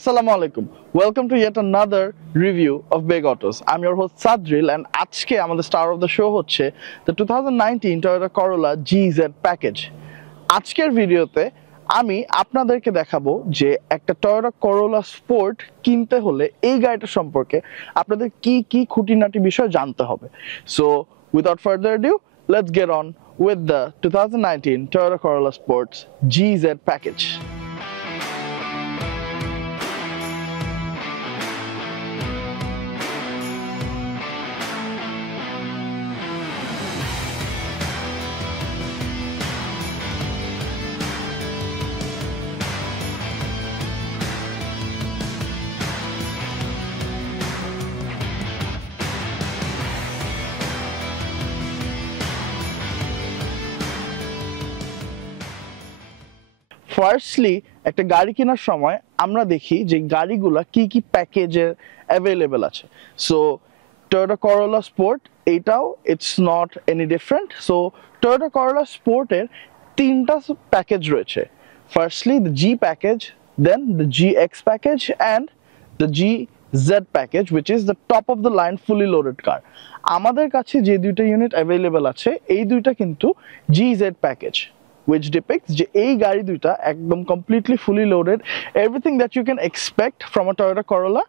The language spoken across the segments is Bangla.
Assalamu alaikum. Welcome to yet another review of Big Autos. I'm your host Sadril and আজকে আমাদের star of the show হচ্ছে the 2019 Toyota Corolla GZ package. আজকের ভিডিওতে আমি আপনাদেরকে দেখাবো যে একটা Toyota Corolla Sport কিনতে হলে এই গাড়িটা সম্পর্কে আপনাদের কি কি খুঁটিনাটি বিষয় জানতে হবে. So without further ado, let's get on with the 2019 Toyota Corolla Sports GZ package. Firstly একটা গাড়ি কেনার সময় আমরা দেখি যে গাড়িগুলা কি কি প্যাকেজে অ্যাভেলেবেল আছে সো Toyota Corolla Sport এটাও it's not any different so Toyota Corolla Sport এর তিনটা প্যাকেজ রয়েছে firstly the G package then the GX package and the GZ package which is the top of the line fully loaded car আমাদের কাছে যে দুইটা ইউনিট অ্যাভেলেবেল আছে এই দুইটা কিন্তু GZ প্যাকেজ which depicts যে এই গাড়ি দুইটা একদম completely fully loaded everything that you can expect from a Toyota Corolla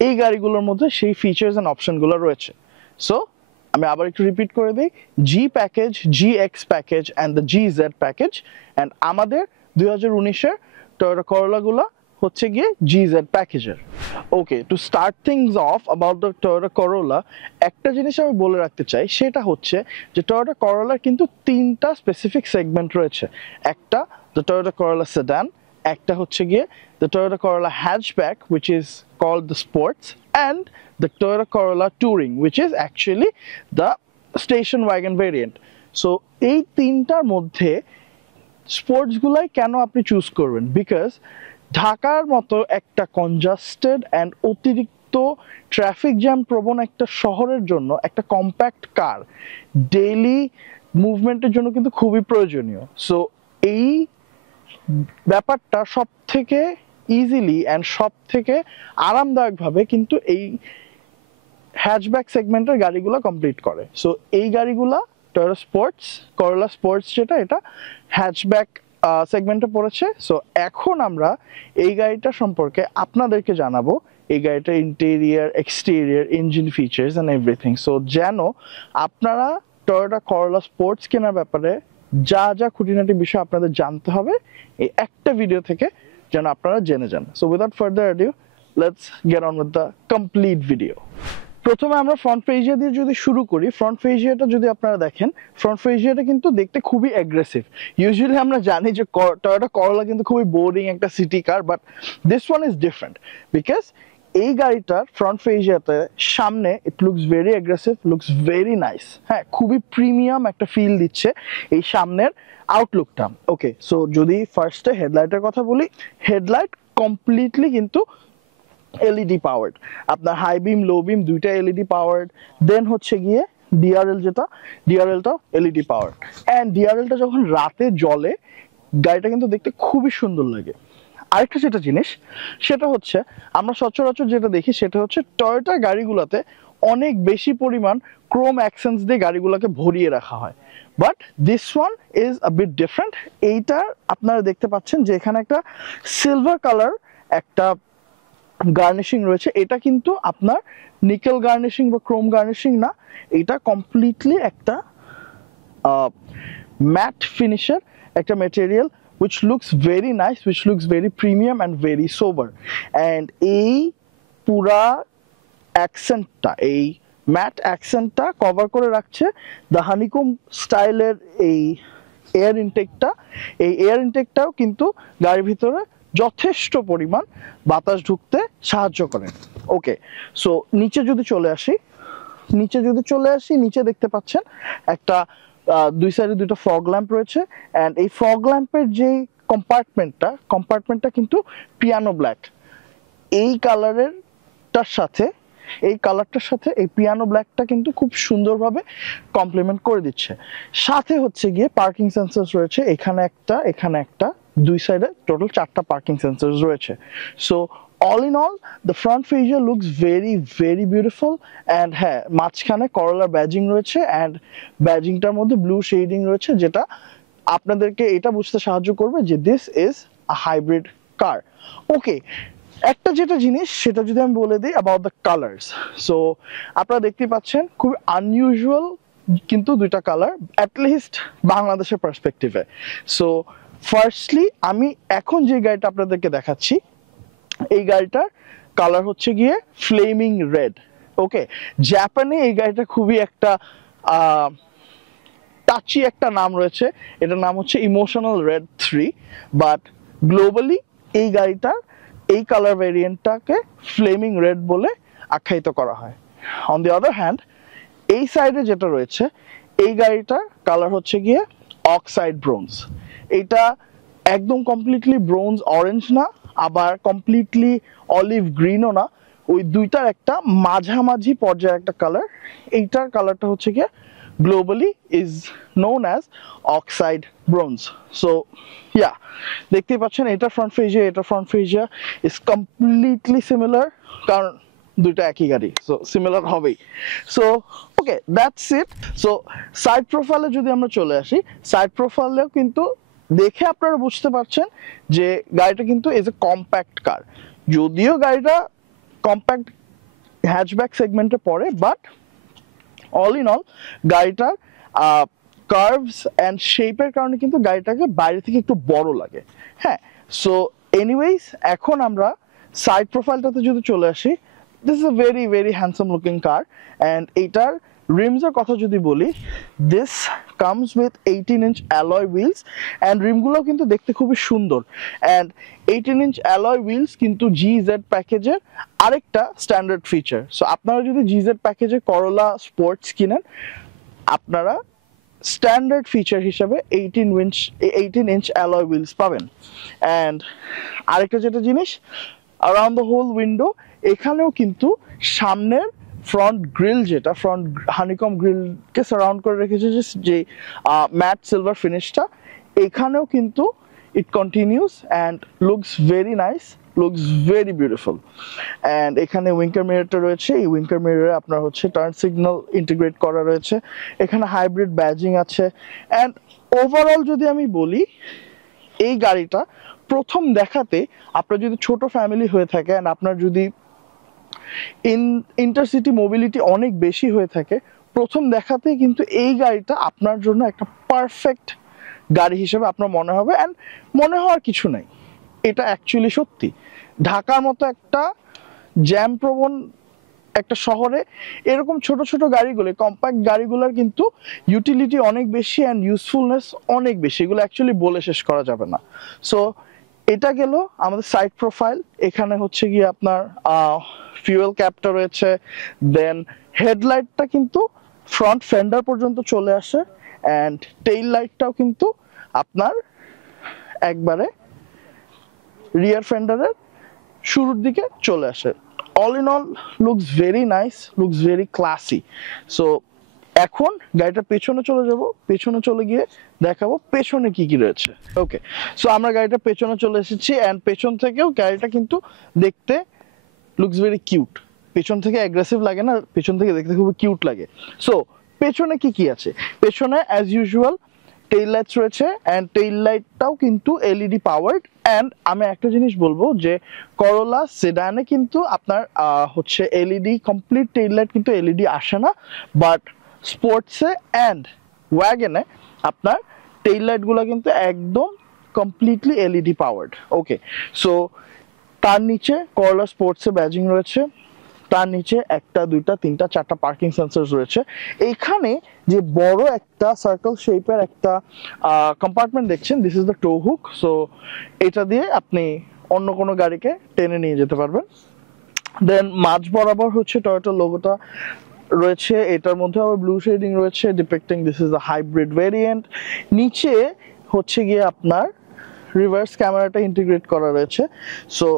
এই গাড়িগুলোর মধ্যে সেই ফিচার্স এন্ড অপশনগুলো রয়েছে সো আমি আবার একটু রিপিট করে দেই G package GX package and the GZ package and আমাদের 2019 এর Toyota Corolla গুলো হচ্ছে গিয়ে GZ প্যাকেজের okay to start things of about the Toyota Corolla একটা জিনিস আমি বলে রাখতে চাই সেটা হচ্ছে যে Toyota Corolla কিন্তু তিনটা স্পেসিফিক সেগমেন্ট রয়েছে একটা দ্য Toyota Corolla Sedan একটা হচ্ছে গিয়ে the Toyota Corolla hatchback which is called the sports and the Toyota Corolla touring which is actually the station wagon variant so এই তিনটার মধ্যে স্পোর্টস গুলাই কেন আপনি চুজ করবেন বিকজ ঢাকার মতো একটা কনজাস্টেড অ্যান্ড অতিরিক্ত ট্রাফিক জ্যাম প্রবণ একটা শহরের জন্য একটা কম্প্যাক্ট কার ডেইলি মুভমেন্টের জন্য কিন্তু খুবই প্রয়োজনীয় সো এই ব্যাপারটা সব থেকে ইজিলি অ্যান্ড সব থেকে আরামদায়কভাবে কিন্তু এই হ্যাচব্যাক সেগমেন্টের গাড়িগুলো কমপ্লিট করে সো এই গাড়িগুলা Toyota Sports Corolla Sports যেটা এটা হ্যাচব্যাক সেগমেন্টে পড়েছে সো এখন আমরা এই গাড়িটা সম্পর্কে আপনাদেরকে জানাবো এই গাড়িটার interior exterior engine features and everything so যেন আপনারা Toyota Corolla Sports কেনার ব্যাপারে যা যা খুঁটিনাটি বিষয় আপনাদের জানতে হবে এই একটা ভিডিও থেকে যেন আপনারা জেনে যান so without further adieu let's get on with the complete video প্রথমে আমরা ফ্রন্ট ফেজিয়া দিয়ে যদি শুরু করি ফ্রন্ট ফেজিয়াটা যদি আপনারা দেখেন ফ্রন্ট ফেজিয়াটা কিন্তু দেখতে খুবই অ্যাগ্রেসিভ ইউজুয়ালি আমরা জানি যে Toyota Corolla কিন্তু খুবই বোরিং একটা city car but this one is different because এই গাড়িটার ফ্রন্ট ফেজিয়াতে সামনে it looks very aggressive looks very nice হ্যাঁ খুবই প্রিমিয়াম একটা ফিল দিচ্ছে এই সামনের আউটলুকটা ওকে সো যদি ফার্স্টে হেডলাইটের কথা বলি হেডলাইট কমপ্লিটলি কিন্তু এলইডি পাওয়ার্ড আপনার হাই বিম লো বিম দুইটা এলইডি পাওয়ার্ড দেন হচ্ছে গিয়ে ডিআরএল যেটা ডিআরএলটাও এলইডি পাওয়ার্ড অ্যান্ড ডিআরএলটা যখন রাতে জ্বলে গাড়িটা কিন্তু দেখতে খুবই সুন্দর লাগে আরেকটা যেটা জিনিস সেটা হচ্ছে আমরা সচরাচর যেটা দেখি সেটা হচ্ছে টয়োটা গাড়িগুলোতে অনেক বেশি পরিমাণ ক্রোম অ্যাকসেন্টস দিয়ে গাড়িগুলোকে ভরিয়ে রাখা হয় but this one is a bit different এইটার আপনারা দেখতে পাচ্ছেন যে এখানে একটা সিলভার কালার একটা গার্নিশিং রয়েছে এটা কিন্তু আপনার নিকেল গার্নিশিং বা ক্রোম গার্নিশিং না এটা কমপ্লিটলি একটা ম্যাট ফিনিশের একটা material which looks very nice which looks very premium and very sober and এই পুরা অ্যাকসেন্টটা এই ম্যাট অ্যাকসেন্টটা কভার করে রাখছে দ্য হানিকম স্টাইলের এই এয়ার ইনটেকটা এই এয়ার ইনটেকটাও কিন্তু গাড়ির ভিতরে যথেষ্ট পরিমাণ বাতাস ঢুকতে সাহায্য করে ওকে সো নিচে যদি চলে আসি নিচে দেখতে পাচ্ছেন একটা দুই সাইডে দুটো ফগ ল্যাম্প রয়েছে এন্ড এই ফগ ল্যাম্পের যে কম্পার্টমেন্টটা কিন্তু পিয়ানো ব্ল্যাক এই কালারটার সাথে এই পিয়ানো ব্ল্যাকটা কিন্তু খুব সুন্দরভাবে কমপ্লিমেন্ট করে দিচ্ছে সাথে হচ্ছে গিয়ে পার্কিং সেন্সরস রয়েছে এখানে একটা দুই সাইডে টোটাল 4টা পার্কিং সেন্সর রয়েছে। So all in all the front fascia looks very very beautiful and হ্যাঁ মাঝখানে করোলা ব্যাজিং রয়েছে and ব্যাজিংটার মধ্যে ব্লু শেডিং রয়েছে, যেটা আপনাদেরকে এটা বুঝতে সাহায্য করবে যে দিস ইজ আ হাইব্রিড কার। ওকে, একটা যেটা জিনিস সেটা যদি আমি বলে দিই অ্যাবাউট দ্য কালার্স। সো আপনারা দেখতে পাচ্ছেন খুব আনইউজুয়াল কিন্তু দুইটা কালার, অ্যাটলিস্ট বাংলাদেশের পার্সপেক্টিভে। সো ফার্স্টলি আমি এখন যে গাড়িটা আপনাদেরকে দেখাচ্ছি এই গাড়িটার কালার হচ্ছে গিয়ে ফ্লেমিং রেড। ওকে, জাপানে এই গাড়িটা খুবই একটা টাচি একটা নাম রয়েছে, এটার নাম হচ্ছে ইমোশনাল রেড 3, বাট গ্লোবালি এই গাড়িটার এই কালার ভেরিয়েন্টটাকে ফ্লেমিং রেড বলে আখ্যায়িত করা হয়। অন দি আদার হ্যান্ড এই সাইডে যেটা রয়েছে এই গাড়িটার কালার হচ্ছে গিয়ে অক্সাইড ব্রোঞ্জ। এটা একদম কমপ্লিটলি ব্রোঞ্জ অরেঞ্জ না, আবার কমপ্লিটলি অলিভ গ্রিনও না, ওই দুইটার একটা মাঝামাঝি পর্যায়ের একটা কালার। এইটার কালারটা হচ্ছে গিয়ে globally is known as oxide bronze. So yeah, দেখতেই পাচ্ছেন এটা ফ্রন্ট ফেজিয়া, এটা ফ্রন্ট ফেজিয়া ইজ কমপ্লিটলি সিমিলার, কারণ দুইটা একই গাড়ি, সো সিমিলার হবেই। So okay, that's it. So side প্রোফাইলে যদি আমরা চলে আসি, সাইড প্রোফাইলেও কিন্তু দেখে আপনারা বুঝতে পারছেন যে গাড়িটা কিন্তু ইজ এ কম্প্যাক্ট কার। যদিও গাড়িটা কম্প্যাক্ট হ্যাচব্যাক সেগমেন্টে পড়ে, বাট অল ইন অল গাড়িটার কার্ভস অ্যান্ড শেপের কারণে কিন্তু গাড়িটাকে বাইরে থেকে একটু বড় লাগে। হ্যাঁ, সো এনিওয়েজ এখন আমরা সাইড প্রোফাইলটাতে যদি চলে আসি, this is a very very handsome looking car. And এইটার রিমসের কথা যদি বলি, this comes with 18-inch alloy wheels and রিমগুলো কিন্তু দেখতে খুবই সুন্দর। অ্যান্ড 18-inch অ্যালয় হুইলস কিন্তু জিজেড প্যাকেজের আরেকটা স্ট্যান্ডার্ড ফিচার। সো আপনারা যদি জিজেড প্যাকেজে করোলা স্পোর্টস কিনেন, আপনারা স্ট্যান্ডার্ড ফিচার হিসাবে 18-inch অ্যালয় হুইলস পাবেন। অ্যান্ড আরেকটা যেটা জিনিস, অ্যারাউন্ড দ্য হোল উইন্ডো এখানেও কিন্তু সামনের ফ্রন্ট গ্রিল, যেটা ফ্রন্ট হানিকম গ্রিলকে সারাউন্ড করে রেখেছে যে ম্যাট সিলভার ফিনিশটা, এখানেও কিন্তু it continues and looks very nice, looks very beautiful. And এখানে উইঙ্কার মিররটা রয়েছে, এই উইঙ্কার মিররে আপনার হচ্ছে টার্ন সিগন্যাল ইন্টিগ্রেট করা রয়েছে, এখানে হাইব্রিড ব্যাজিং আছে। অ্যান্ড ওভারঅল যদি আমি বলি, এই গাড়িটা প্রথম দেখাতে আপনার যদি ছোট ফ্যামিলি হয়ে থাকে অ্যান্ড আপনার যদি ইন্টারসিটি মোবিলিটি অনেক বেশি হয়ে থাকে, প্রথম দেখাতেই কিন্তু এই গাড়িটা আপনার জন্য একটা পারফেক্ট গাড়ি হিসেবে আপনার মনে হবে। অ্যান্ড মনে হওয়ার কিছু নাই, এটা অ্যাকচুয়ালি সত্যি। ঢাকার মতো একটা জ্যাম প্রবণ একটা শহরে এরকম ছোট ছোট গাড়িগুলো, কম্প্যাক্ট গাড়িগুলোর কিন্তু ইউটিলিটি অনেক বেশি অ্যান্ড ইউজফুলনেস অনেক বেশি, এগুলো অ্যাকচুয়ালি বলে শেষ করা যাবে না। সো এটা গেল আমাদের সাইড প্রোফাইল। এখানে হচ্ছে গিয়ে আপনার ফিউয়েল ক্যাপটা রয়েছে, দেন হেডলাইটটা কিন্তু ফ্রন্ট ফেন্ডার পর্যন্ত চলে আসে, অ্যান্ড টেইল লাইটটাও কিন্তু আপনার একবারে রিয়ার ফেন্ডারের শুরুর দিকে চলে আসে। All in all looks very nice, looks very classy. So এখন গাড়িটা পেছনে চলে যাব, পেছনে চলে গিয়ে দেখাবো পেছনে কি কি রয়েছে। ওকে, সো আমরা গাড়িটা পেছনে চলে এসেছি অ্যান্ড পেছন থেকেও গাড়িটা কিন্তু দেখতে লুকস ভেরি কিউট। পেছন থেকে অ্যাগ্রেসিভ লাগে না, পেছন থেকে দেখতে খুব কিউট লাগে। সো পেছনে কি কি আছে, পেছনে অ্যাজ ইউজুয়াল টেইল লাইটস রয়েছে অ্যান্ড টেইল লাইটটাও কিন্তু এলইডি পাওয়ার্ড। অ্যান্ড আমি একটা জিনিস বলবো যে করোলা সেডানে কিন্তু আপনার হচ্ছে এলইডি কমপ্লিট টেইল লাইট কিন্তু এলইডি আসে না, বাট স্পোর্টসে অ্যান্ড ওয়াগনে আপনার টেইল লাইটগুলো কিন্তু একদম কমপ্লিটলি এলইডি পাওয়ার্ড। ওকে, সো তার নিচে করোলা স্পোর্টসে ব্যাজিং রয়েছে, তার নিচে একটা দুইটা তিনটা চারটা পার্কিং সেন্সর রয়েছে। এইখানে যে বড় একটা সার্কেল শেপের একটা কম্পার্টমেন্ট দেখছেন, this is the to hook. So এটা দিয়ে আপনি অন্য কোনো গাড়িকে টেনে নিয়ে যেতে পারবেন। দেন মাঝ বরাবর হচ্ছে টয়োটার লোগোটা রয়েছে, এটার মধ্যে আবার ব্লু শেডিং রয়েছে depicting this is the hybrid variant. নিচে হচ্ছে গিয়ে আপনার রিভার্স ক্যামেরাটা ইন্টিগ্রেট করা রয়েছে। সো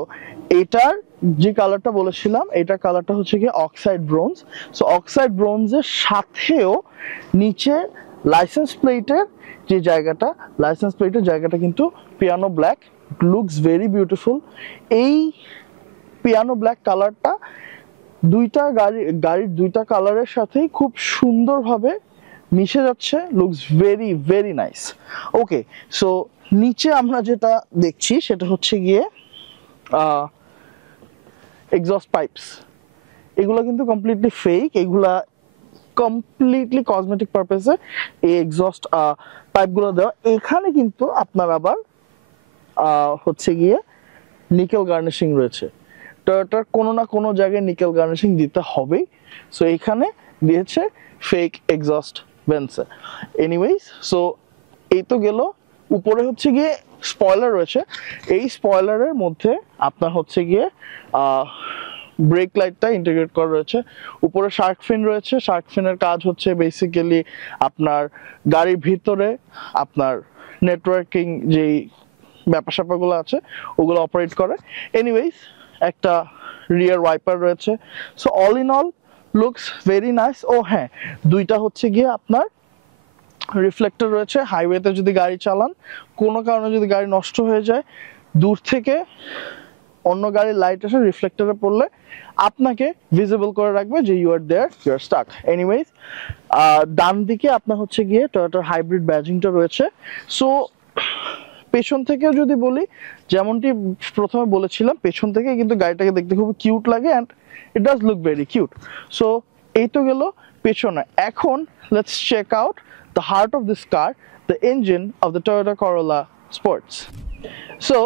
এটার যে কালারটা বলেছিলাম, এটার কালারটা হচ্ছে গিয়ে অক্সাইড ব্রোঞ্জ। সো অক্সাইড ব্রোঞ্জের সাথেও নিচে লাইসেন্স প্লেটের যে জায়গাটা, লাইসেন্স প্লেটের জায়গাটা কিন্তু piano black, looks very beautiful. এই পিয়ানো ব্ল্যাক কালারটা গাড়ির দুইটা কালারের সাথেই খুব সুন্দরভাবে মিশে যাচ্ছে, লুকস ভেরি ভেরি নাইস। ওকে, সো নিচে আমরা যেটা দেখছি সেটা হচ্ছে গিয়ে এক্সস্ট পাইপস। এগুলো কিন্তু কমপ্লিটলি ফেক, এগুলা কমপ্লিটলি কসমেটিক পারপাসে এই এক্সস্ট পাইপগুলো দেওয়া। এখানে কিন্তু আপনার আবার হচ্ছে গিয়ে নিকেল গার্নিশিং রয়েছে। টয়োটার কোনো না কোনো জায়গায় নিকেল গার্নিশিং দিতে হবেই, সো এখানে দিয়েছে ফেক এক্সস্ট ভেন্টসে। এনিওয়েজ, সো এই তো গেল। উপরে হচ্ছে গিয়ে স্পয়লার রয়েছে, এই স্পয়লারের মধ্যে আপনার হচ্ছে গিয়ে ব্রেক লাইটটা ইন্টিগ্রেট করা রয়েছে। উপরে শার্ক ফিন রয়েছে, শার্ক ফিনের কাজ হচ্ছে বেসিক্যালি আপনার গাড়ির ভিতরে আপনার নেটওয়ার্কিং যেই ব্যাপার স্যাপারগুলো আছে ওগুলো অপারেট করে। এনিওয়েজ, একটা রিয়ার ওয়াইপার রয়েছে। So all in all looks very nice. ও হ্যাঁ, দুইটা হচ্ছে গিয়ে আপনার রিফ্লেক্টর রয়েছে। হাইওয়েতে যদি গাড়ি চালান, কোনো কারণে যদি গাড়ি নষ্ট হয়ে যায়, দূর থেকে অন্য গাড়ির লাইট এসে রিফ্লেক্টরে পড়লে আপনাকে ভিজিবল করে রাখবে যে you are there, you are stuck. Anyways, ডান দিকে আপনার হচ্ছে গিয়ে টয়োটার হাইব্রিড ব্যাজিংটা রয়েছে। সো পেছন থেকেও যদি বলি, যেমনটি প্রথমে বলেছিলাম, পেছন থেকে কিন্তু গাড়িটাকে দেখতে খুব কিউট লাগে and it does look very cute. So এই তো গেল পেছনে। এখন let's check out the heart of this car, the engine of the Toyota Corolla Sports. So,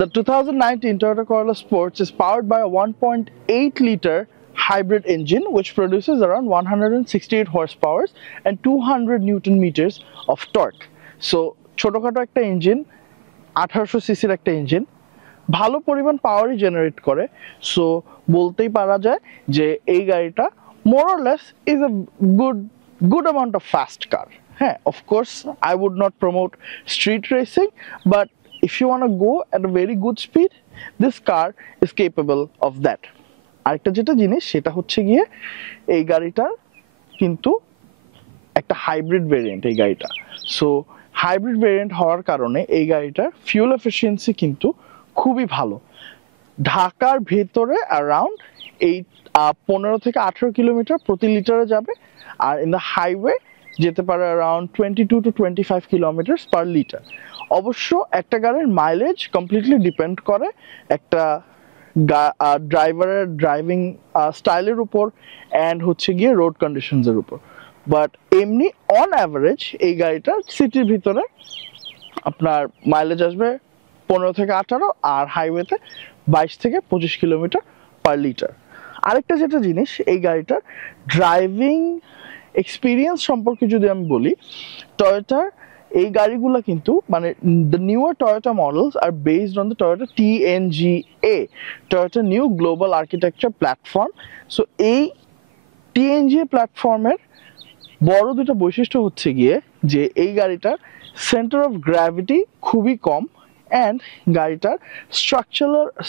the 2019 Toyota Corolla Sports is powered by a 1.8 liter hybrid engine which produces around 168 horsepower and 200 Newton meters of torque. So, ছোটখাটো একটা ইঞ্জিন, 1800 সিসির একটা ইঞ্জিন, ভালো পরিমাণ পাওয়ারই জেনারেট করে। সো বলতেই পারা যায় যে এই গাড়িটা more or less is a good amount of fast car. হ্যাঁ, of course I would not promote street racing, but if you want to go at a very good speed, this car is capable of that. আরেকটা যেটা জিনিস সেটা হচ্ছে গিয়ে এই গাড়িটার কিন্তু একটা হাইব্রিড ভেরিয়েন্ট এই গাড়িটা। সো হাইব্রিড ভেরিয়েন্ট হওয়ার কারণে এই গাড়িটার ফিউল এফিসিয়েন্সি কিন্তু খুবই ভালো। ঢাকার ভেতরে অ্যারাউন্ড 15 থেকে 18 কিলোমিটার প্রতি লিটারে যাবে, আর ইন দ্য হাইওয়ে যেতে পারে around 22 to 25 kilometre per litre. অবশ্য একটা গাড়ির মাইলেজ কমপ্লিটলি ডিপেন্ড করে একটা ড্রাইভারের ড্রাইভিং স্টাইলের উপর অ্যান্ড হচ্ছে গিয়ে রোড কন্ডিশনসের উপর। বাট এমনি অন অ্যাভারেজ এই গাড়িটার সিটির ভিতরে আপনার মাইলেজ আসবে 15 থেকে 18, আর হাইওয়েতে 22 থেকে 25 কিলোমিটার পার লিটার। আরেকটা যেটা জিনিস, এই গাড়িটার ড্রাইভিং এক্সপিরিয়েন্স সম্পর্কে যদি আমি বলি, টয়োটার এই গাড়িগুলো কিন্তু মানে the newer Toyota models are based on the Toyota TNGA, Toyota new global architecture platform. So এই TNGA প্ল্যাটফর্মের বড় দুটো বৈশিষ্ট্য হচ্ছে গিয়ে যে এই গাড়িটার সেন্টার অফ গ্র্যাভিটি খুবই কম অ্যান্ড গাড়িটার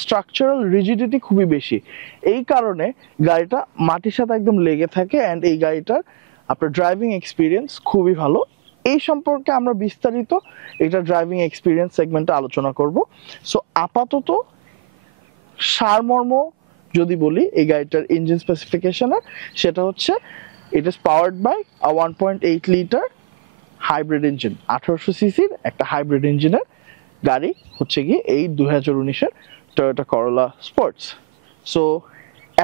স্ট্রাকচারাল রিজিডিটি খুবই বেশি। এই কারণে গাড়িটা মাটির সাথে একদম লেগে থাকে অ্যান্ড এই গাড়িটার আপনার ড্রাইভিং এক্সপিরিয়েন্স খুবই ভালো। এই সম্পর্কে আমরা বিস্তারিত এটা ড্রাইভিং এক্সপিরিয়েন্স সেগমেন্টে আলোচনা করব। সো আপাতত সারমর্ম যদি বলি এই গাড়িটার ইঞ্জিন স্পেসিফিকেশনের, সেটা হচ্ছে it is powered by a 1.8 litre hybrid engine. 1800 সিসির একটা হাইব্রিড ইঞ্জিনের গাড়ি হচ্ছে গিয়ে এই 2019-এর টয়োটা করোলা স্পোর্টস। সো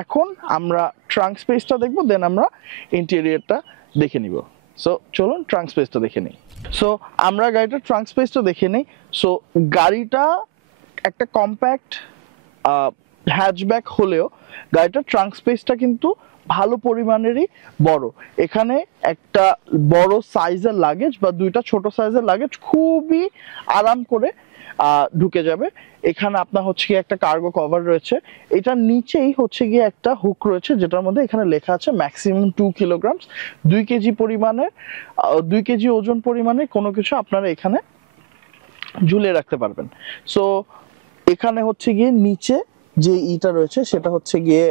এখন আমরা ট্রাঙ্ক স্পেসটা দেখবো, দেন আমরা ইন্টেরিয়রটা দেখে নিব। সো চলুন ট্রাঙ্ক স্পেসটা দেখে নিই। সো আমরা গাড়িটার ট্রাঙ্ক স্পেসটা দেখে নিই। সো গাড়িটা একটা কম্প্যাক্ট হ্যাচব্যাক হলেও গাড়িটার ট্রাঙ্ক স্পেসটা কিন্তু ভালো পরিমাণেরই বড়। এখানে একটা বড় সাইজের লাগেজ বা দুইটা ছোট সাইজের লাগেজ খুবই আরাম করে ঢুকে যাবে। এখানে আপনার হচ্ছে গিয়ে একটা কার্গো কভার রয়েছে, এটার নিচেই হচ্ছে গিয়ে একটা হুক রয়েছে যেটার মধ্যে এখানে লেখা আছে ম্যাক্সিমাম 2 কিলোগ্রাম, 2 কেজি পরিমাণের 2 কেজি ওজন পরিমাণে কোনো কিছু আপনারা এখানে ঝুলিয়ে রাখতে পারবেন। সো এখানে হচ্ছে গিয়ে নিচে যে ইটা রয়েছে সেটা হচ্ছে গিয়ে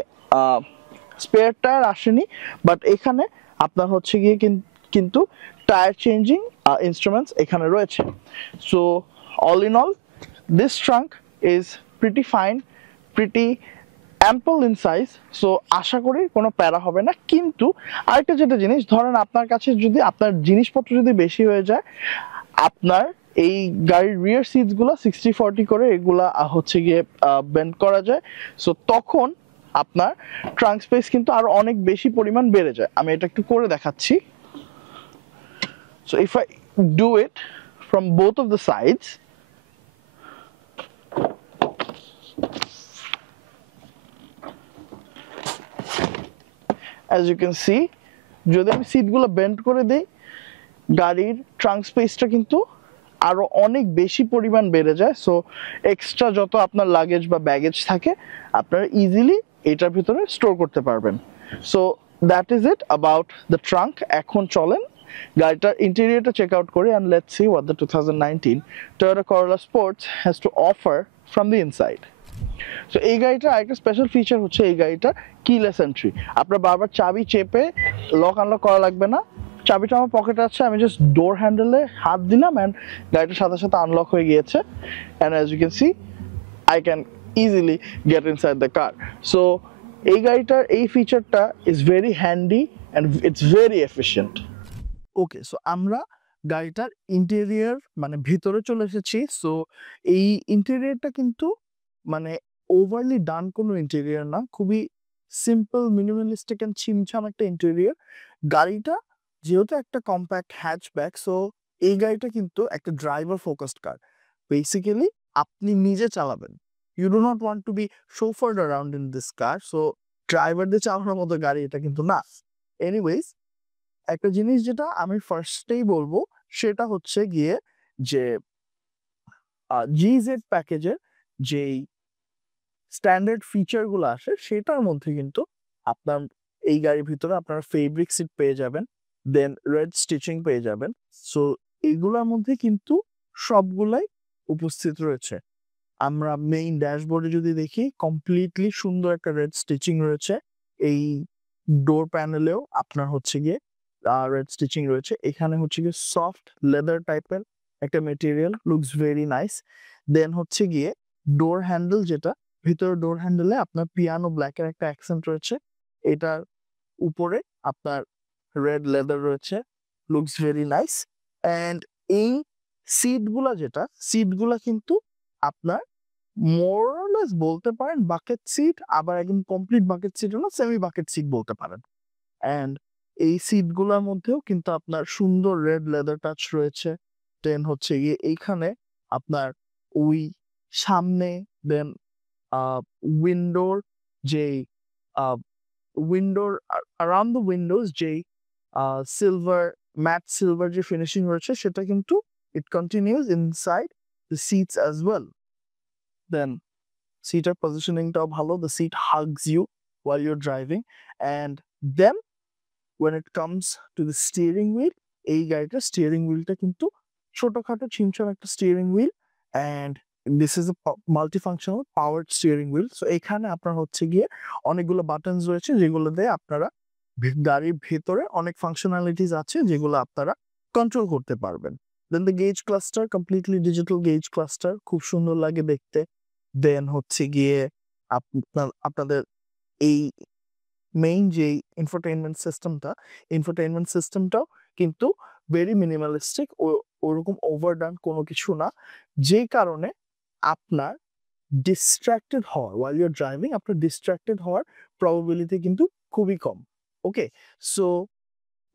স্পেয়ার টায়ার আসেনি, বাট এখানে আপনার হচ্ছে গিয়ে কিন্তু টায়ার চেঞ্জিং ইনস্ট্রুমেন্টস এখানে রয়েছে। So all in all this trunk is pretty fine, pretty ample in size, so আশা করি কোনো প্যারা হবে না। কিন্তু আরেকটা যেটা জিনিস, ধরেন আপনার কাছে যদি আপনার জিনিসপত্র যদি বেশি হয়ে যায়, আপনার এই গাড়ির রিয়ার সিটস গুলো 60-40 করে এগুলা হচ্ছে গিয়ে বেন্ড করা যায়, সো তখন আপনার ট্রাঙ্ক স্পেস কিন্তু আরো অনেক বেশি পরিমাণ বেড়ে যায়। আমি এটা একটু করে দেখাচ্ছি। So if I do it from both of the sides, as you can see, যদি আমি সিটগুলো বেন্ড করে দেই, গাড়ির ট্রাঙ্ক স্পেসটা কিন্তু আরো অনেক বেশি পরিমাণ বেড়ে যায়। সো এক্সট্রা যত আপনার লাগেজ বা ব্যাগেজ থাকে আপনারা ইজিলি এটার ভিতরে স্টোর করতে পারবেন। So that is it about the trunk. এখন চলেন গাড়িটার ইন্টেরিয়রটা চেক আউট করি, and let's see what the 2019 Toyota Corolla Sports has to offer from the inside. So এই গাড়িটার আরেকটা স্পেশাল ফিচার হচ্ছে এই গাড়িটা কিলেস এন্ট্রি। আপনার বারবার চাবি চেপে লক আনলক করা লাগবে না। চাবিটা আমার পকেটে আছে, আমি জাস্ট ডোর হ্যান্ডেলে হাত দিলাম অ্যান্ড গাড়িটার সাথে সাথে আনলক হয়ে গিয়েছে, and as you can see I can easily get inside the car. So এই গাড়িটার এই ফিচারটা is very handy and it's very efficient. Okay, so আমরা গাড়িটার ইন্টেরিয়র মানে ভিতরে চলে এসেছি। সো এই ইন্টেরিয়রটা কিন্তু মানে ওভারলি ডান কোনো ইন্টেরিয়র না, খুবই সিম্পল মিনিমালিস্টিক অ্যান্ড ছিমছাম একটা ইন্টেরিয়র। গাড়িটা যেহেতু একটা কম্প্যাক্ট হ্যাচব্যাক, সো এই গাড়িটা কিন্তু একটা ড্রাইভার ফোকাসড কার। বেসিক্যালি আপনি নিজে চালাবেন, you do not want to be chauffeured around in this car. So ড্রাইভারদের চালানোর মতো গাড়ি এটা কিন্তু না। এনিওয়েজ, একটা জিনিস যেটা আমি ফার্স্টেই বলবো সেটা হচ্ছে গিয়ে যে জিজেড প্যাকেজের যেই স্ট্যান্ডার্ড ফিচারগুলো আসে সেটার মধ্যে কিন্তু আপনার এই গাড়ির ভিতরে আপনারা ফেব্রিক সিট পেয়ে যাবেন, দেন রেড স্টিচিং পেয়ে যাবেন। সো এগুলোর মধ্যে কিন্তু সবগুলাই উপস্থিত রয়েছে। আমরা মেইন ড্যাশবোর্ডে যদি দেখি, কমপ্লিটলি সুন্দর একটা রেড স্টিচিং রয়েছে। এই ডোর প্যানেলেও আপনার হচ্ছে গিয়ে রেড স্টিচিং রয়েছে। এখানে হচ্ছে গিয়ে সফট লেদার টাইপের একটা মেটেরিয়াল, লুকস ভেরি নাইস। দেন হচ্ছে গিয়ে ডোর হ্যান্ডেল, যেটা ভিতরে ডোর হ্যান্ডেলে আপনার পিয়ানো ব্ল্যাকের একটা অ্যাকসেন্ট রয়েছে, এটার উপরে আপনার রেড লেদার রয়েছে, লুকস ভেরি নাইস। অ্যান্ড এই সিটগুলা কিন্তু আপনার মোরলেস বলতে পারেন বাকেট সিট, আবার একদম কমপ্লিট বাকেট সিট না, সেমি বাকেট সিট বলতে পারেন। অ্যান্ড এই সিটগুলোর মধ্যেও কিন্তু আপনার সুন্দর রেড লেদার টাচ রয়েছে। দেন হচ্ছে গিয়ে এইখানে আপনার ওই সামনে দেন উইন্ডোর যেই উইন্ডোর around the windows যেই সিলভার ম্যাট সিলভার যে ফিনিশিং রয়েছে সেটা কিন্তু it continues inside the seats as well. Then seater positioningটাও ভালো, the seat hugs you while you're driving. And then when it comes to the steering wheel, এই গাড়িটার স্টিয়ারিং হুইলটা কিন্তু ছোটখাটো ছিমছাম একটা steering wheel, and this is a multifunctional powered steering wheel. So এখানে আপনার হচ্ছে গিয়ে অনেকগুলো বাটনস রয়েছে যেগুলো দিয়ে আপনারা গাড়ির ভেতরে অনেক ফাংশনালিটিস আছে যেগুলো আপনারা কন্ট্রোল করতে পারবেন। Then the gauge cluster, completely digital gauge cluster, খুব সুন্দর লাগে দেখতে। দেন হচ্ছে গিয়ে আপনাদের এই মেইন যে ইনফোটেইনমেন্ট সিস্টেমটাও কিন্তু ভেরি মিনিমালিস্টিক, ওরকম ওভারডান কোনো কিছু না, যে কারণে আপনার ডিস্ট্রাক্টেড হওয়ার while you're driving আপনার ডিস্ট্রাক্টেড হওয়ার প্রবাবিলিটি কিন্তু খুবই কম। ওকে, সো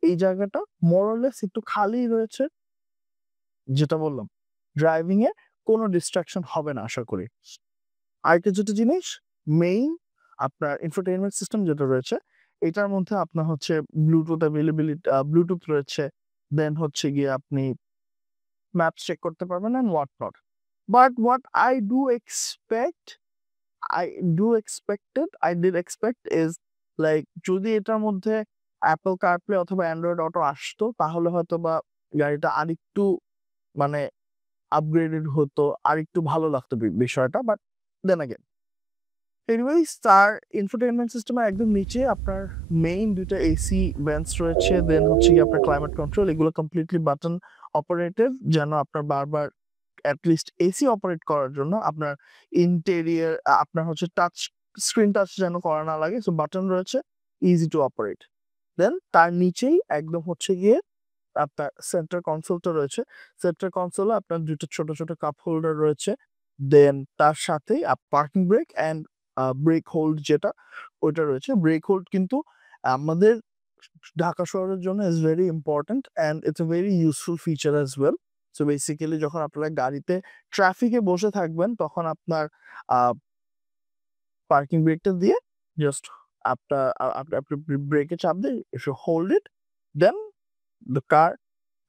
এই জায়গাটা মোরলেস একটু খালি রয়েছে, যেটা বললাম ড্রাইভিং এ কোনো ডিস্ট্রাকশন হবে না আশা করি। আরেকটা যেটা জিনিস, মেইন আপনার ইনফোটেইনমেন্ট সিস্টেম যেটা রয়েছে এটার মধ্যে আপনার হচ্ছে ব্লুটুথ রয়েছে, দেন হচ্ছে গিয়ে আপনি ম্যাপস চেক করতে পারবেন and what not. But what I did expect is like যদি এটার মধ্যে অ্যাপল কারপ্লে অথবা অ্যান্ড্রয়েড অটো আসতো তাহলে হয়তো বা গাড়িটা আরেকটু মানে আপগ্রেডেড হতো, আরেকটু ভালো লাগতো বিষয়টা। বাট দেন আগেন, এনিওয়েজ তার ইনফোটেইনমেন্ট সিস্টেমের একদম নিচে আপনার মেইন দুটো এসি ভেন্টস রয়েছে, দেন হচ্ছে কি আপনার ক্লাইমেট কন্ট্রোল, এগুলো কমপ্লিটলি বাটন অপারেটেড, যেন আপনার বারবার অ্যাটলিস্ট এসি অপারেট করার জন্য আপনার ইন্টেরিয়র আপনার হচ্ছে টাচ স্ক্রিন টাচ যেন করা না লাগে, সো বাটন রয়েছে, ইজি টু অপারেট। দেন তার নিচেই একদম হচ্ছে গিয়ে আপনার সেন্টার কনসোলটা রয়েছে। সেন্টার কনসোলে আপনার দুটো ছোট ছোট কাপ হোল্ডার রয়েছে। দেন তার সাথেই parking break and break hold যেটা ওইটা রয়েছে। ব্রেক হোল্ড কিন্তু আমাদের ঢাকা শহরের জন্য is very important and it's a very useful feature as well. So basically যখন আপনারা গাড়িতে ট্রাফিকে বসে থাকবেন তখন আপনার পার্কিং ব্রেকটা দিয়ে জাস্ট আপনার আপনি ব্রেকে চাপ দিয়ে if you hold it then the car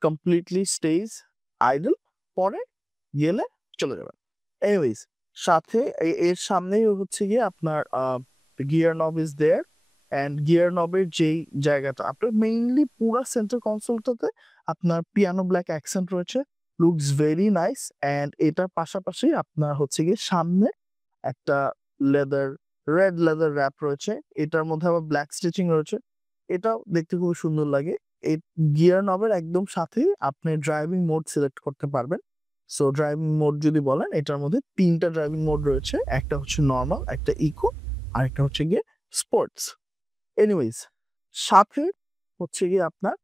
completely stays idle, পরে গেলে চলে যাবেন। এনিওয়েজ সাথে এর সামনেই হচ্ছে গিয়ে আপনার গিয়ার নব ইজ দেয়ার অ্যান্ড গিয়ার নবের যেই জায়গাটা আপনার মেইনলি পুরো সেন্টার কনসোলটাতে আপনার পিয়ানো ব্ল্যাক অ্যাকসেন্ট রয়েছে, লুকস ভেরি নাইস। অ্যান্ড এটার পাশাপাশি আপনার হচ্ছে গিয়ে সামনে একটা লেদার রেড লেদার র্যাপ রয়েছে, এটার মধ্যে আবার ব্ল্যাক স্টিচিং রয়েছে, এটাও দেখতে খুব সুন্দর লাগে। এই গিয়ার নবের একদম সাথেই আপনি ড্রাইভিং মোড সিলেক্ট করতে পারবেন। সো ড্রাইভিং মোড যদি বলেন এটার মধ্যে 3টা ড্রাইভিং মোড রয়েছে, একটা হচ্ছে নর্মাল, একটা ইকো, আর একটা হচ্ছে গিয়ে স্পোর্টস। এনিওয়েজ সাথে হচ্ছে গিয়ে আপনার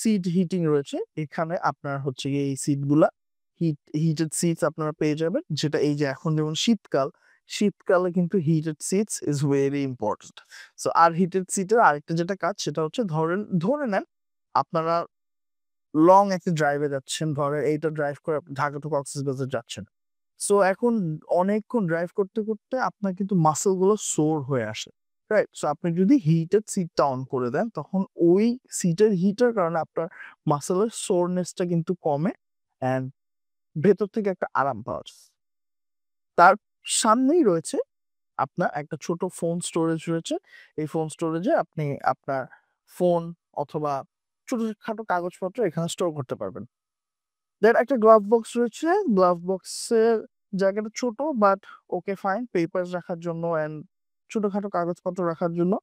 সিট হিটিং রয়েছে, এখানে আপনার হচ্ছে গিয়ে এই সিটগুলা হিটেড সিটস আপনারা পেয়ে যাবেন, যেটা এই যে এখন যেমন শীতকালে কিন্তু heated seats is very important. So আর হিটেড সিটের আরেকটা যেটা কাজ সেটা হচ্ছে ধরে নেন আপনারা লং একটা ড্রাইভে যাচ্ছেন, ধরেন এইটা ড্রাইভ করে ঢাকা টু কক্সবাজার যাচ্ছেন। সো এখন অনেকক্ষণ ড্রাইভ করতে করতে আপনার কিন্তু মাসেল গুলো সোর হয়ে আসে, রাইট? সো আপনি যদি হিটেড সিটটা অন করে দেন তখন ওই সিটের হিটের কারণে আপনার মাসেলের সোরনেসটা কিন্তু কমে অ্যান্ড ভেতর থেকে একটা আরাম পাওয়া যায়। তার সামনেই রয়েছে আপনার একটা ছোট ফোন স্টোরেজ রয়েছে। এই ফোন স্টোরেজে আপনি আপনার ফোন অথবা ছোটখাটো কাগজপত্র এখানে স্টোর করতে পারবেন। দেন একটা গ্লাভ বক্স রয়েছে, গ্লাভ বক্সের জায়গাটা ছোট বাট ওকে ফাইন, পেপার রাখার জন্য অ্যান্ড ছোটখাটো কাগজপত্র রাখার জন্য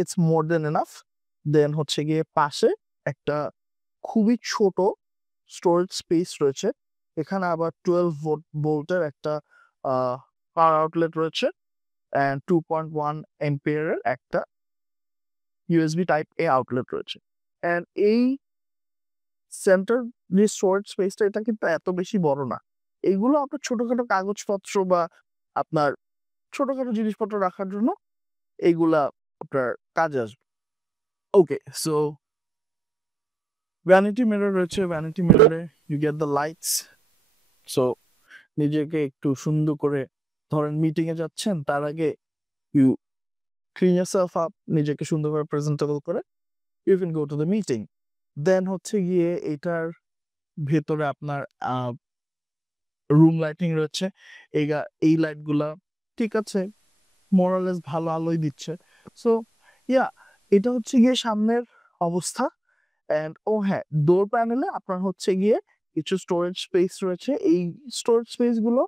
ইটস মোর দেন এনাফ। দেন হচ্ছে গিয়ে পাশে একটা খুবই ছোট স্টোরেজ স্পেস রয়েছে, এখানে আবার 12 ভোল্টের একটা পাওয়ার আউটলেট রয়েছে অ্যান্ড 2.1 এম্পিয়ারের একটা ইউএসবি টাইপ এ আউটলেট রয়েছে। অ্যান্ড এই সেন্টার যে স্টোরেজ স্পেসটা এটা কিন্তু এত বেশি বড় না, এগুলো আপনার ছোটখাটো কাগজপত্র বা আপনার ছোটখাটো জিনিসপত্র রাখার জন্য এইগুলা আপনার কাজে আসবে। ওকে, সো ভ্যানিটি মিরর রয়েছে, ভ্যানিটি মিররে you get the lights. So নিজেকে একটু সুন্দর করে, ধরেন মিটিং এ যাচ্ছেন তার আগে ইউ ক্লিন yourself আপ, নিজেকে সুন্দর করে প্রেজেন্টেবল করে you can go to the meeting. Then হচ্ছে গিয়ে এটার ভেতরে আপনার রুম লাইটিং রয়েছে, এই লাইটগুলা ঠিক আছে মোরালেস ভালো আলোই দিচ্ছে। সো ইয়া, এটা হচ্ছে গিয়ে সামনের অবস্থা। অ্যান্ড ও হ্যাঁ, ডোর প্যানেলে আপনার হচ্ছে গিয়ে কিছু স্টোরেজ স্পেস রয়েছে, এই স্টোরেজ স্পেস গুলো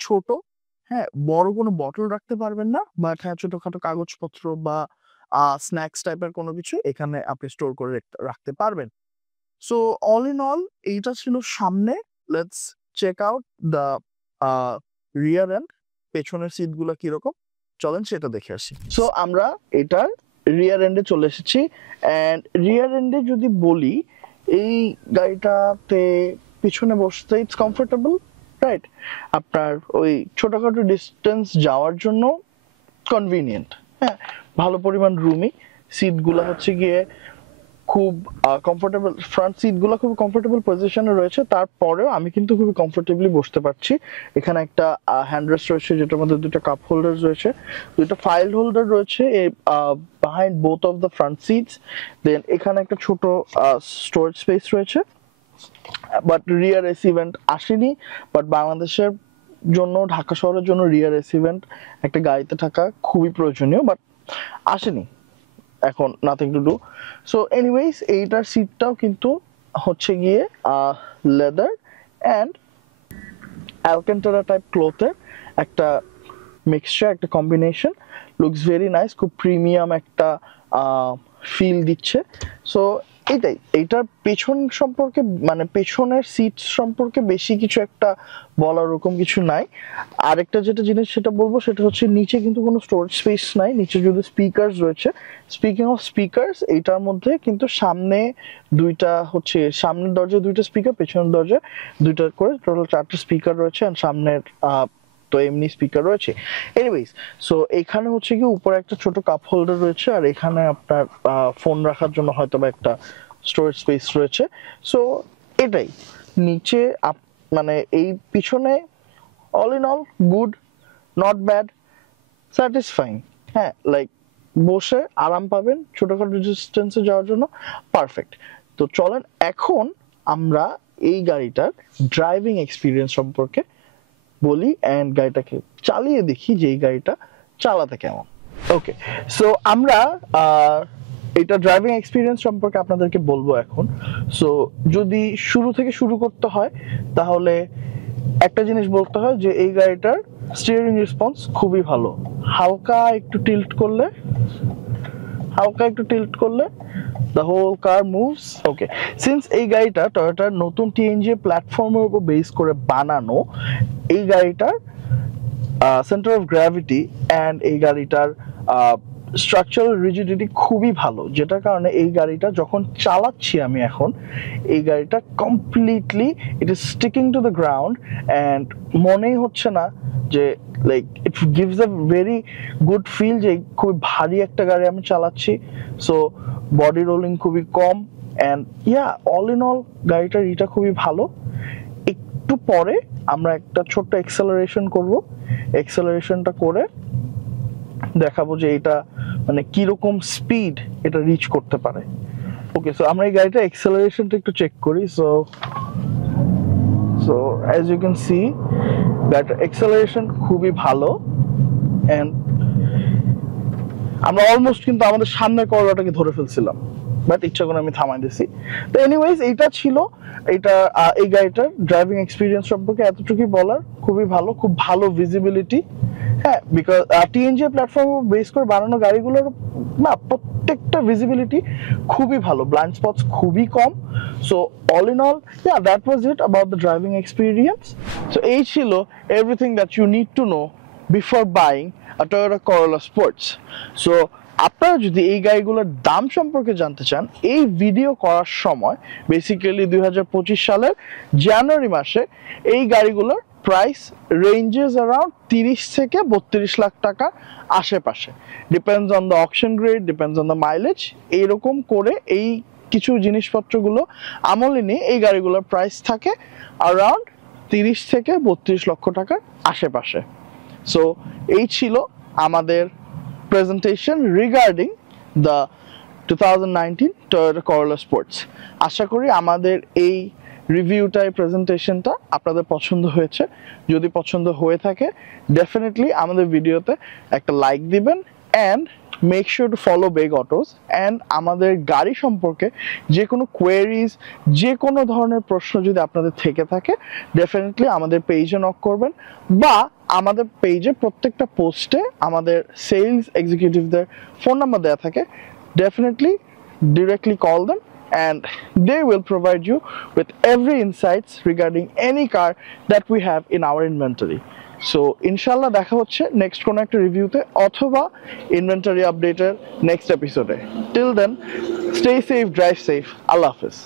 ছোট, হ্যাঁ বড় কোনো বটল রাখতে পারবেন না, বাট হ্যাঁ ছোটখাটো কাগজপত্র বা স্ন্যাক্স টাইপের কোনো কিছু এখানে আপনি স্টোর করে রাখতে পারবেন। সো অল ইন অল এইটা ছিল সামনে। Let's check out the rear end, পেছনের সিট গুলো কিরকম, চলেন সেটা দেখে আসি। সো আমরা এটার রিয়ার এন্ডে চলে এসেছি অ্যান্ড রিয়ার এন্ডে যদি বলি এই গাড়িটাতে পিছনে বসতে ইটস কমফোর্টেবল, রাইট? আপনার ওই ছোটখাটো ডিস্টেন্স যাওয়ার জন্য কনভিনিয়েন্ট, হ্যাঁ ভালো পরিমাণ রুমি, সিটগুলো হচ্ছে গিয়ে খুব কমফোর্টেবল, ফ্রন্ট সিটগুলো খুব কমফোর্টেবল পজিশনে রয়েছে, তারপরেও আমি কিন্তু খুবই কমফোর্টেবলি বসতে পারছি। এখানে একটা হ্যান্ডরেস্ট রয়েছে যেটার মধ্যে দুটো কাপ হোল্ডার রয়েছে, দুটো ফাইল হোল্ডার রয়েছে behind both of the front seats. Then এখানে একটা ছোট স্টোরেজ স্পেস রয়েছে, বাট রিয়ার এসি ভেন্ট আসেনি, বাট বাংলাদেশের জন্য ঢাকা শহরের জন্য রিয়ার এসি ভেন্ট একটা গাড়িতে থাকা খুবই প্রয়োজনীয়, বাট আসেনি এখন, nothing to do. So anyways এইটার সিটটাও কিন্তু হচ্ছে গিয়ে লেদার অ্যান্ড অ্যালকান্টারা টাইপ ক্লথের একটা মিক্সচার, একটা কম্বিনেশন, লুকস ভেরি নাইস, খুব প্রিমিয়াম একটা ফিল দিচ্ছে। সো এটাই, এইটার পেছন সম্পর্কে মানে পেছনের সিট সম্পর্কে বেশি কিছু একটা বলার ওরকম কিছু নাই। আরেকটা যেটা জিনিস সেটা বলবো সেটা হচ্ছে নিচে কিন্তু কোনো স্টোরেজ স্পেস নাই, নিচে যদি স্পিকারস রয়েছে। স্পিকিং অফ স্পিকারস, এইটার মধ্যে কিন্তু সামনে দুইটা হচ্ছে, সামনের দরজায় দুইটা স্পিকার, পেছনের দরজায় দুইটা করে টোটাল 4টা স্পিকার রয়েছে, আর সামনের তো এমনি স্পিকার রয়েছে। এনিওয়েজ, সো এখানে হচ্ছে কি উপরে একটা ছোট কাপ হোল্ডার রয়েছে, আর এখানে আপনার ফোন রাখার জন্য হয়তো বা একটা স্টোরেজ স্পেস রয়েছে। সো এটাই নিচে মানে এই পিছনে all in all good, not bad, satisfying. হ্যাঁ, লাইক বসে আরাম পাবেন ছোটখাটো ডিস্টেন্সে যাওয়ার জন্য, পারফেক্ট। তো চলেন এখন আমরা এই গাড়িটার ড্রাইভিং এক্সপিরিয়েন্স সম্পর্কে বলি অ্যান্ড গাড়িটাকে চালিয়ে দেখি যে এই গাড়িটা চালাতে কেমন। ওকে, সো আমরা এটা ড্রাইভিং এক্সপিরিয়েন্স সম্পর্কে আপনাদেরকে বলবো এখন। সো যদি শুরু থেকে শুরু করতে হয় তাহলে একটা জিনিস বলতে হয় যে এই গাড়িটার স্টিয়ারিং রেসপন্স খুবই ভালো। হালকা একটু টিল্ট করলে the whole car moves. Okay, since এই গাড়িটা টয়োটার নতুন টিএনজি প্ল্যাটফর্মের উপর বেস করে বানানো, এই গাড়িটার সেন্টার অফ গ্র্যাভিটি অ্যান্ড এই গাড়িটার স্ট্রাকচারাল রিজিডিটি খুবই ভালো, যেটার কারণে এই গাড়িটা যখন চালাচ্ছি আমি এখন, এই গাড়িটা completely it is sticking to the ground and মনেই হচ্ছে না যে like it gives a very good feel যে খুবই ভারী একটা গাড়ি আমি চালাচ্ছি। সো বডি রোলিং খুবই কম and yeah all in all গাড়িটার এটা খুবই ভালো। একটু পরে আমরা একটা ছোট্ট এক্সেলারেশন করব, এক্সেলারেশনটা করে দেখাবো যে এটা মানে কিরকম স্পিড এটা রিচ করতে পারে। ওকে, সো আমরা এই গাড়িটা এক্সেলারেশনটা একটু চেক করি। So as you can see গাড়িটার এক্সেলারেশন খুবই ভালো অ্যান্ড আমরা অলমোস্ট কিন্তু আমাদের সামনের করলাটাকে ধরে ফেলছিলাম, বাট ইচ্ছা করে আমি থামাই দিছি। তো এনিওয়েজ, এইটা ছিল এটা এই গাড়িটার ড্রাইভিং এক্সপিরিয়েন্স সম্পর্কে এতটুকুই বলার। খুবই ভালো, খুব ভালো ভিজিবিলিটি। হ্যাঁ, বিকজ টিএনজি প্ল্যাটফর্ম বেস করে বানানো গাড়িগুলোর না প্রত্যেকটা ভিজিবিলিটি খুবই ভালো, ব্লাইন্ড স্পটস খুবই কম। So all in all yeah, that was it about the driving experience. So এই ছিল everything that you need to know before buying a Toyota Corolla Sports. So আপনারা যদি এই গাড়িগুলোর দাম সম্পর্কে জানতে চান, এই ভিডিও করার সময় বেসিক্যালি 2025 সালের জানুয়ারি মাসে এই গাড়িগুলোর প্রাইস রেঞ্জেস অ্যারাউন্ড 30 থেকে 32 লাখ টাকা আশেপাশে, depends on the auction grade, depends on the mileage. এইরকম করে এই কিছু জিনিসপত্রগুলো আমলে নিয়ে এই গাড়িগুলোর প্রাইস থাকে অ্যারাউন্ড 30 থেকে 32 লক্ষ টাকার আশেপাশে। সো এই ছিল আমাদের presentation regarding the 2019 Toyota Corolla Sports. আশা করি আমাদের এই রিভিউটাই প্রেজেন্টেশনটা আপনাদের পছন্দ হয়েছে। যদি পছন্দ হয়ে থাকে ডেফিনেটলি আমাদের ভিডিওতে একটা লাইক দিবেন and make sure to follow beg autos. And আমাদের গাড়ি সম্পর্কে যে কোনো কোয়েরিজ, যে কোনো ধরনের প্রশ্ন যদি আপনাদের থেকে থাকে ডেফিনেটলি আমাদের পেজে নক করবেন, বা আমাদের পেজে প্রত্যেকটা পোস্টে আমাদের সেলস এক্সিকিউটিভদের ফোন নাম্বার দেওয়া থাকে। Definitely directly call them and they will provide you with every insights regarding any car that we have in our inventory. So inshallah দেখা হচ্ছে নেক্সট কোনো একটা রিভিউতে অথবা ইনভেন্টরি আপডেটের নেক্সট এপিসোডে। Till then, stay safe, drive safe. Allah Hafiz.